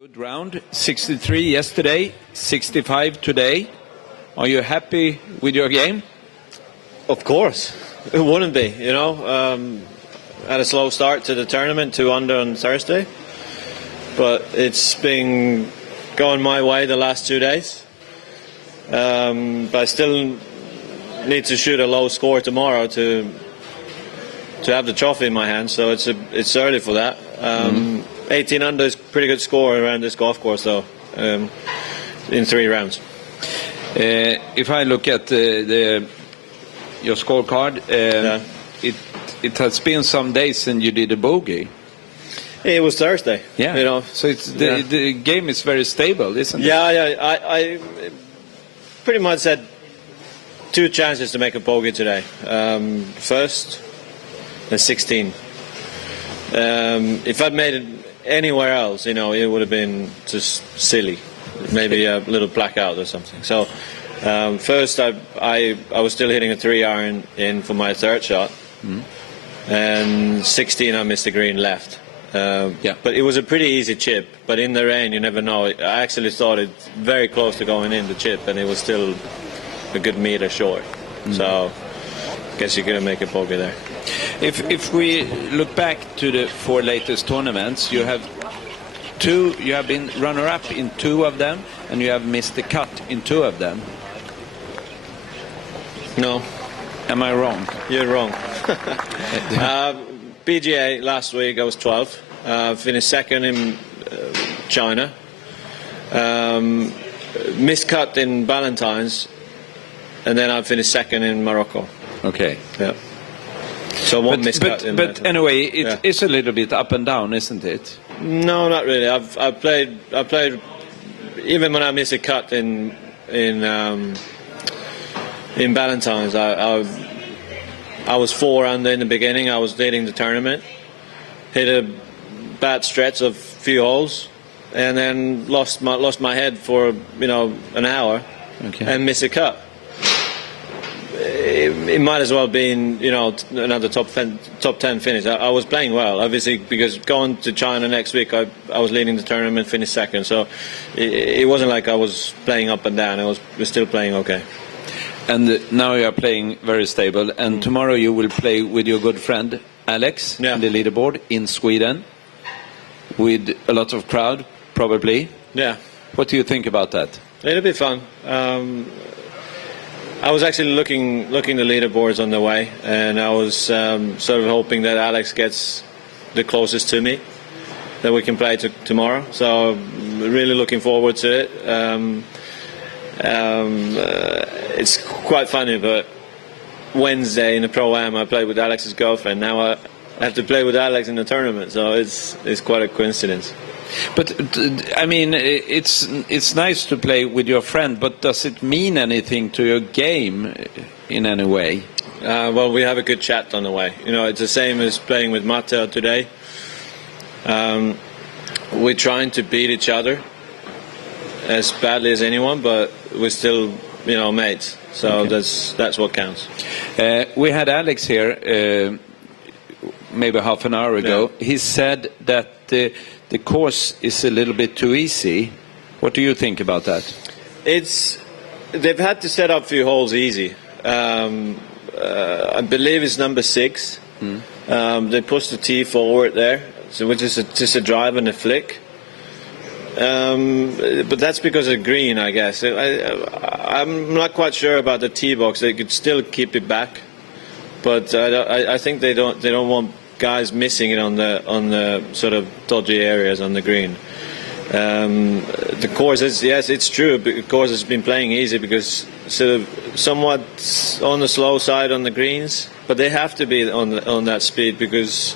Good round, 63 yesterday, 65 today. Are you happy with your game? Of course, it wouldn't be, you know. Had a slow start to the tournament, 2 under on Thursday, but it's been going my way the last 2 days. But I still need to shoot a low score tomorrow to have the trophy in my hand, so it's early for that. 18 under is a pretty good score around this golf course, though, in 3 rounds. If I look at your scorecard, it has been some days since you did a bogey. It was Thursday. Yeah. You know, so the game is very stable, isn't it? Yeah. I pretty much had 2 chances to make a bogey today. First and 16. If I'd made it anywhere else, you know, it would have been just silly, maybe a little blackout or something. So first, I was still hitting a 3-iron in for my 3rd shot, and 16 I missed the green left. But it was a pretty easy chip. But in the rain, you never know. I actually thought it very close to going in the chip, and it was still a good meter short. So I guess you're gonna make a bogey there. If we look back to the 4 latest tournaments, you have been runner-up in 2 of them, and you have missed the cut in 2 of them. No. Am I wrong? You're wrong. PGA last week I was 12th. Finished 2nd in China. Missed cut in Valentine's, and then I finished 2nd in Morocco. Okay. Yeah. So one miscut in But anyway, it is a little bit up and down, isn't it? No, not really. I played even when I missed a cut in Valentine's. I was 4 under in the beginning. I was leading the tournament. Hit a bad stretch of few holes, and then lost my head for an hour, and missed a cut. It might as well be another top 10 finish. I was playing well, obviously, because going to China next week, I was leading the tournament, finished 2nd. So it wasn't like I was playing up and down. I was still playing okay. And now you are playing very stable. And tomorrow you will play with your good friend Alex on the leaderboard in Sweden, with a lot of crowd, probably. Yeah. What do you think about that? It'll be fun. I was actually looking the leaderboards on the way, and I was sort of hoping that Alex gets the closest to me, that we can play tomorrow. So really looking forward to it. It's quite funny, but Wednesday in the Pro-Am I played with Alex's girlfriend. Now I have to play with Alex in the tournament, so it's quite a coincidence. But I mean, it's nice to play with your friend, but does it mean anything to your game in any way? Well, we have a good chat on the way. You know, it's the same as playing with Matteo today. We're trying to beat each other as badly as anyone, but we're still, mates. So that's what counts. We had Alex here maybe half an hour ago. He said that the course is a little bit too easy. What do you think about that? They've had to set up a few holes easy. I believe it's number 6. They pushed the tee forward there, which is just a drive and a flick. But that's because of green, I guess. I'm not quite sure about the tee box. They could still keep it back, but I think they don't want guys missing it on the sort of dodgy areas on the green. The course is, yes, it's true. The course has been playing easy because sort of somewhat on the slow side on the greens, but they have to be on that speed because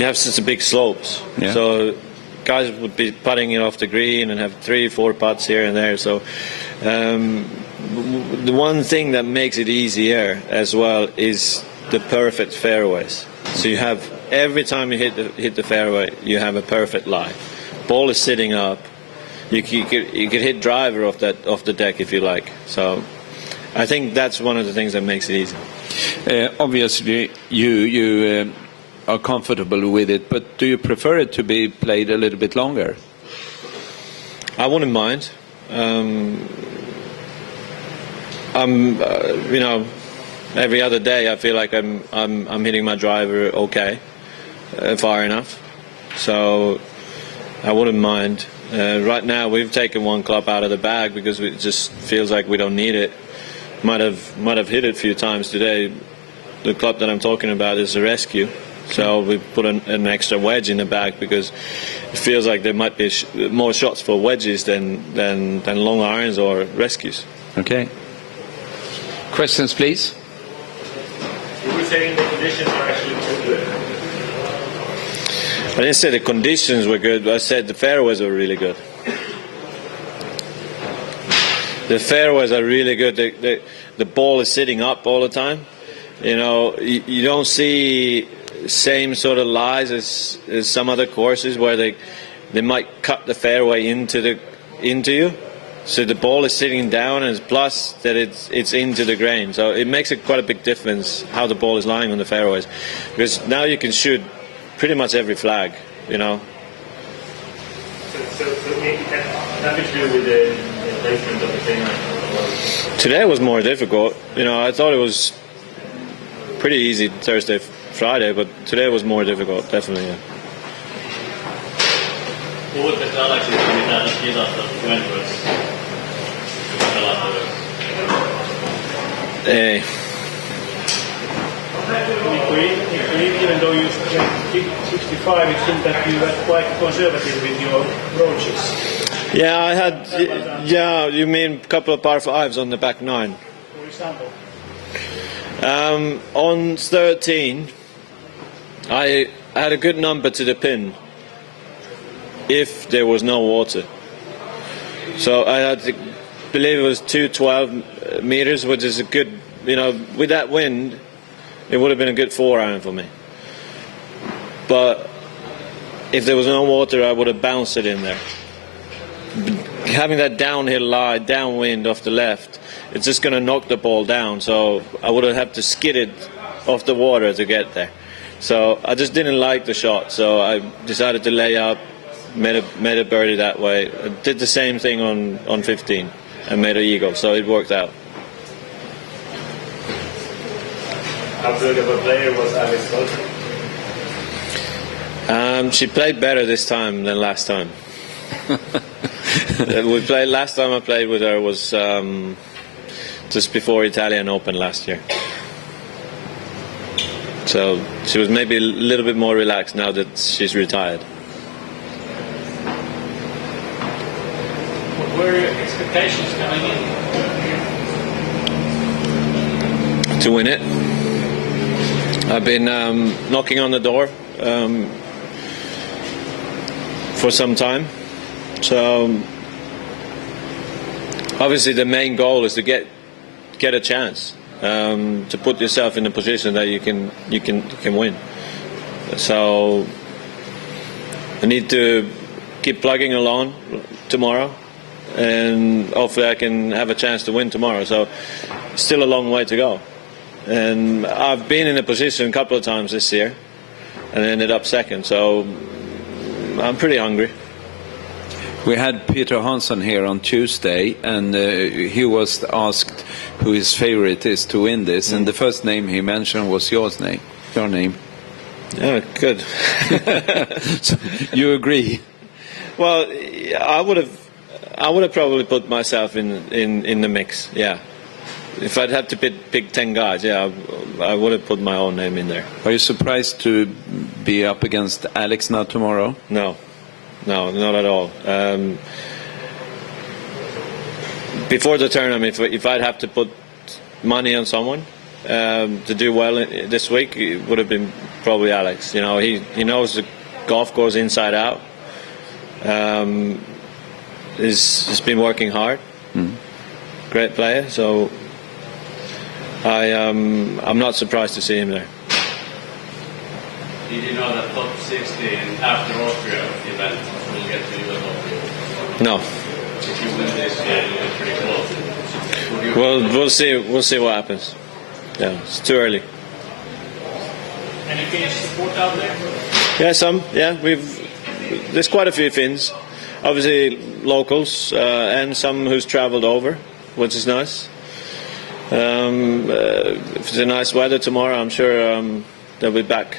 you have such a big slopes. Yeah. So guys would be putting it off the green and have 3-4 putts here and there. So the one thing that makes it easier as well is the perfect fairways. So you have, every time you hit the fairway, you have a perfect lie. Ball is sitting up. You could hit driver off the deck if you like. So I think that's one of the things that makes it easy. Obviously, you are comfortable with it, but do you prefer it to be played a little bit longer? I wouldn't mind. I'm, every other day I feel like I'm hitting my driver okay, far enough. So I wouldn't mind. Right now we've taken one club out of the bag because it just feels like we don't need it. Might have hit it a few times today. The club that I'm talking about is a rescue. So we put an extra wedge in the bag because it feels like there might be more shots for wedges than long irons or rescues. Okay. Questions, please. You were saying the conditions are actually too good. I didn't say the conditions were good, but I said the fairways were really good. The fairways are really good. The ball is sitting up all the time. You don't see same sort of lies as some other courses where they might cut the fairway into you. So the ball is sitting down, and plus that it's into the grain. So it makes quite a big difference how the ball is lying on the fairways, because now you can shoot pretty much every flag. So nothing to do with the placement of the thing. Today was more difficult. I thought it was pretty easy Thursday, Friday, but today was more difficult, definitely. Yeah. Puhutteko Aleksista mitään kisasta Wentworthissa? Ei. Even though you played 65, it seems that you were quite conservative with your approaches. Yeah, I had. Yeah, you mean a couple of par fives on the back nine? For example. On 13, I had a good number to the pin if there was no water. So I had to believe it was 212 meters, which is a good, with that wind, it would have been a good 4-iron for me. But if there was no water, I would have bounced it in there. Having that downhill lie, downwind off the left, it's just going to knock the ball down. So I would have had to skid it off the water to get there. So I just didn't like the shot. So I decided to lay up, made a birdie that way. I did the same thing on 15 and made an eagle. So it worked out. How good of a player was Alice Logan? She played better this time than last time. Last time I played with her was just before Italian Open last year. So she was maybe a little bit more relaxed now that she's retired. What were your expectations coming in? To win it. I've been knocking on the door for some time. So obviously the main goal is to get a chance, to put yourself in a position that you can win. So I need to keep plugging along tomorrow, and hopefully I can have a chance to win tomorrow. So still a long way to go. And I've been in a position a couple of times this year and ended up second. So I'm pretty hungry. We had Peter Hansson here on Tuesday, and he was asked who his favorite is to win this, and the first name he mentioned was your name. Yeah, good. So you agree? Well, I would have probably put myself in the mix. Yeah, if I'd have to pick 10 guys, yeah, I would have put my own name in there. Are you surprised to be up against Alex now tomorrow? No, not at all. Before the tournament, if I'd have to put money on someone to do well this week, it would have been probably Alex. He knows the golf course inside out. He's been working hard. Mm-hmm. Great player. So I'm not surprised to see him there. Did you know that top 60 after Austria event will get to you at all? No. If you win this, you'll get pretty close. Well, we'll see. We'll see what happens. Yeah, it's too early. Any Finnish support out there? Yeah, some. Yeah, there's quite a few Finns. obviously locals and some who's travelled over, which is nice. If it's a nice weather tomorrow, I'm sure they'll be back.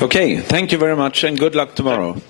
Okay, thank you very much and good luck tomorrow.